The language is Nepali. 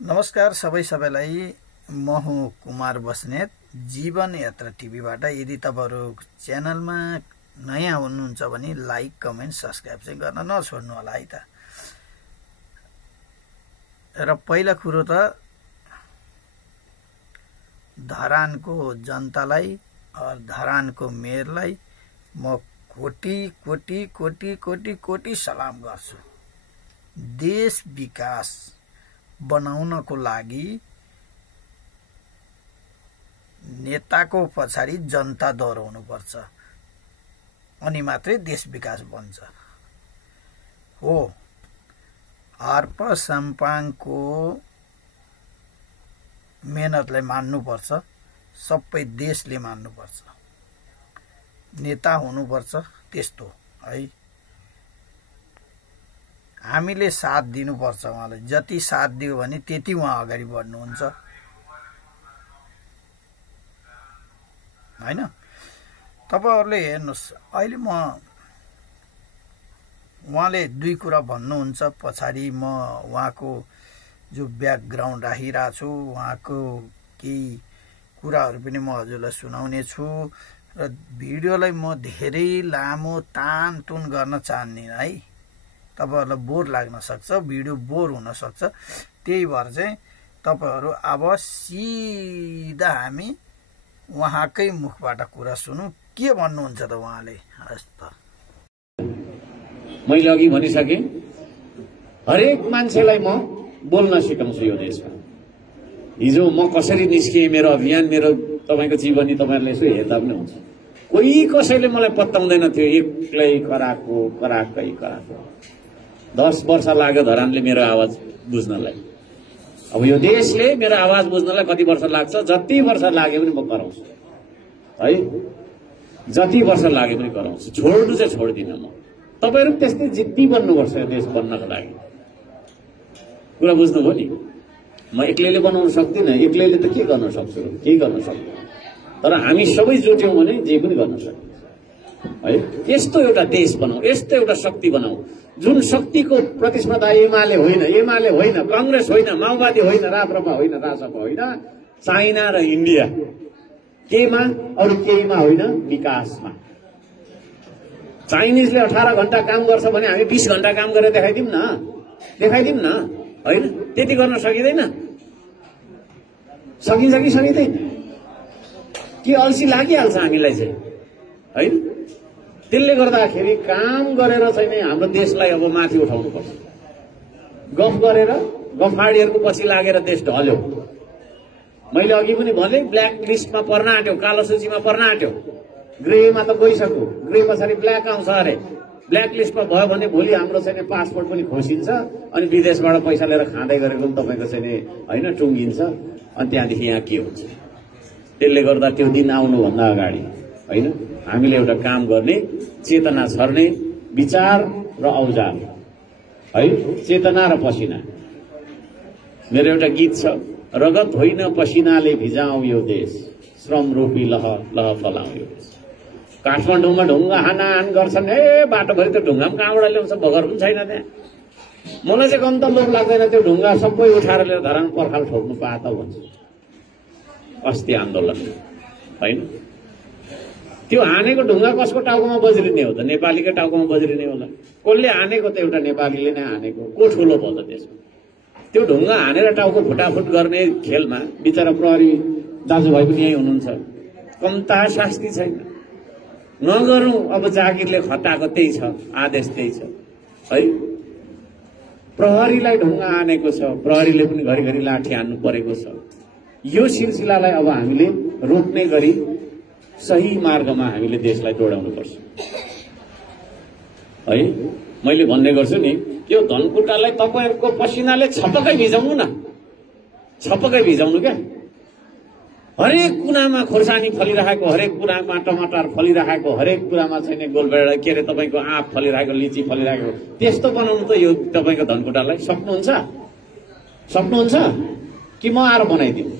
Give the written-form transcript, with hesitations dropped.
नमस्कार सबैलाई म हुँ कुमार बस्नेत जीवन यात्रा टिभीबाट। यदि तपाईहरु च्यानलमा नयाँ हुनुहुन्छ भने लाइक कमेन्ट सब्स्क्राइब चाहिँ गर्न नछोड्नु होला है त। र पहिला कुरो त धरानको जनतालाई धरानको मेयरलाई म कोटी कोटी कोटी कोटी कोटी सलाम गर्छु। देश विकास बनाउनको लागि नेताको पछाडि जनता दोहोर्याउनु पर्छ, अनि मात्रै देश विकास बन्छ। हो, आर्प साम्पाङको मेहनतलाई मान्नुपर्छ, सबै देशले मान्नुपर्छ। नेता हुनुपर्छ त्यस्तो है। हामीले साथ दिनुपर्छ, उहाँलाई जति साथ दियो भने त्यति उहाँ अगाडि बढ्नुहुन्छ हैन। तपाईहरुले हेर्नुस्, अहिले उहाँले दुई कुरा भन्नुहुन्छ, पछाडि म उहाँको जो ब्याकग्राउन्ड राखिरहेको छु, उहाँको केही कुराहरु पनि म हजुरलाई सुनाउने छु। र भिडियोलाई म धेरै लामो तानतुन गर्न चाहन्दिन है, तपाईहरुलाई बोर लाग्न सक्छ, भिडियो बोर हुन सक्छ। त्यही भएर चाहिँ तपाईहरु अब सिधा हामी उहाँकै मुखबाट कुरा सुनौ। के भन्नुहुन्छ त उहाँले? हस्त मैले अघि भनिसके, हरेक मान्छेलाई म बोल्न सिकाउँछु यो देशमा। हिजो म कसरी निस्किए, मेरो अभियान, मेरो तपाईको जीवनी तपाईहरुले यसो हेर्दा पनि हुन्छ। कोही कसैले मलाई पत्ताउँदैन थियो, एक्लै कराको 10 वर्ष लाग्यो धरानले मेरो आवाज बुझ्नलाई। अब यो देशले मेरो आवाज बुझ्नलाई कति वर्ष लाग्छ? जति वर्ष लागे पनि म कराउँछु है, जति वर्ष लागे पनि कराउँछु। छोड्नु चाहिँ छोड्दिन म। तपाईहरु त्यस्तै जिद्दी बन्नुपर्छ यो देश बन्नको लागि। कुरा बुझ्नुभयो नि? म एक्लैले बनाउन सक्दिन, एक्लैले त के गर्न सक्छु? केही गर्न सक्दिन। तर हामी सबै जुट्यौं भने जे पनि गर्न सकिन्छ है। यस्तो एउटा देश बनाऊ, यस्तो एउटा शक्ति बनाऊ जुन शक्तिको प्रतिस्पर्धा एमाले होइन, कांग्रेस होइन, माओवादी होइन, राप्रपा होइन, रासपा होइन, चाइना र इन्डिया। केमा? अरु केहीमा होइन, विकासमा। चाइनिजले 18 घण्टा काम गर्छ भने हामी 20 घण्टा काम गरेर देखाइदिउँ न हैन? त्यति गर्न सकिदैन? सकिन्छ कि सकिँदैन? के अल्छी लागिहाल्छ हामीलाई चाहिँ हैन? त्यसले गर्दाखेरि काम गरेर चाहिँ हाम्रो देशलाई अब माथि उठाउनु पर्छ। गफ गरेर गफाडीहरुको पछि लागेर देश ढल्यो। मैले अघि पनि भने, ब्ल्याक लिस्टमा पर्न आट्यो, कालो सूचीमा पर्न आट्यो। ग्रेमा त गइसक्यो, ग्रे पछाडि ब्ल्याक आउँछ अरे। ब्ल्याक लिस्टमा भयो भने भोलि हाम्रो चाहिँ पासपोर्ट पनि खोसिन्छ, अनि विदेशबाट पैसा लिएर खाँदै गरेको पनि तपाईको चाहिँ हैन टुङ्गिन्छ। अनि त्यहाँदेखि यहाँ के हुन्छ? त्यसले गर्दा त्यो दिन आउनु भन्दा अगाडि हैन, हामीले एउटा काम गर्ने, चेतना छर्ने विचार र औजार है। चेतना र पसिना। मेरो एउटा गीत छ, रगत होइन पसिनाले भिजाऊ यो देश, श्रम रूपी लह फलाऊ यो देश। काठमाडौँमा ढुङ्गा हानाहान गर्छन्, बाटोभरि त ढुङ्गा पनि कहाँबाट ल्याउँछ? बगर पनि छैन त्यहाँ। मलाई चाहिँ कम त लोभ लाग्दैन त्यो ढुङ्गा सबै उठाएर लिएर धरान पर्खाल ठोक्नु पाए त भन्छु। अस्ति आन्दोलन हैन, त्यो हानेको ढुङ्गा कसको टाउकोमा बज्रिने हो त? नेपालीको टाउकोमा बज्रिने होला। कसले हानेको त? एउटा नेपालीले नै हानेको। को ठुलो भयो त त्यसमा? त्यो ढुङ्गा हानेर टाउको फुटाफुट गर्ने खेलमा बिचरा प्रहरी दाजुभाइ पनि यही हुनुहुन्छ। कम्ता शास्ति छैन। नगरौं, अब जागिरले खटाएको त्यही छ, आदेश त्यही छ है। प्रहरीलाई ढुङ्गा हानेको छ, प्रहरीले पनि घरिघरि लाठी हान्नु परेको छ। यो सिलसिलालाई अब हामीले रोक्ने गरी सही मार्गमा हामीले देशलाई दौडाउनु पर्छ है। मैले भन्ने गर्छु नि, यो धनकुटालाई तपाईहरुको पसिनाले छपकै भिजाउनु न, छपकै भिजाउनु क्या। हरेक कुनामा खोर्सानी फलिरहेको, हरेक कुनामा टमाटर फलिरहेको, हरेक कुरामा चाहिँ गोलबेडा के अरे तपाईको आँप फलिरहेको, लिची फलिरहेको, त्यस्तो बनाउनु त यो तपाईको धनकुटालाई सक्नुहुन्छ? सक्नुहुन्छ कि म आएर बनाइदिउँ?